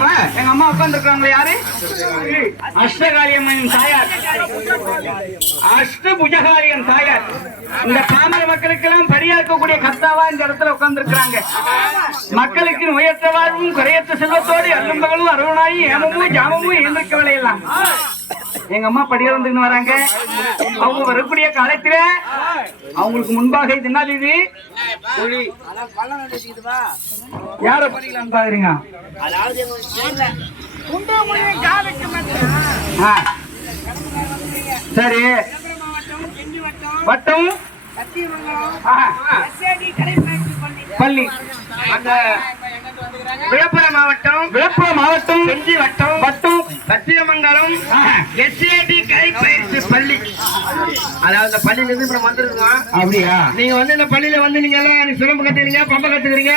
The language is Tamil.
எங்க அம்மா உட்கார்ந்துருக்காங்களே யாரு? அஷ்டகாரியம்மன் தாயார். அஷ்டபுஜகாரியம் தாயார். இந்த பாமர மக்களுக்கெல்லாம் படியா இருக்கக்கூடிய கர்த்தாவா இந்த இடத்துல உட்கார்ந்துருக்காங்க மக்களுக்கு நோயற்ற வாழ்வும் குறையற்ற செல்வத்தோடு அல்லும் பகலும் ஏமமும் ஜாமமும் எழுந்திருக்க விளையலாம் எங்க அம்மா படியா வந்துன்னு வராங்க. அவங்க வரக்கூடிய காலத்துல அவங்களுக்கு முன்பாக இது என்ன இது யார பாக்குறீங்க. சரி. வட்டம். பள்ளி. அந்த விழுப்புரம் மாவட்டம். விழுப்புரம் மாவட்டம். செஞ்சி வட்டம். வட்டம். சத்தியமங்கலம் எஸ்ஏடி கலைப்பயிற்சி பள்ளி. அதாவது இந்த பள்ளியில இருந்து இப்ப வந்திருக்கோம். அப்படியா? நீங்க வந்து இந்த பள்ளியில வந்து நீங்க எல்லாம் சிலம்பு கத்துக்கிறீங்க பம்ப கத்துக்கிறீங்க.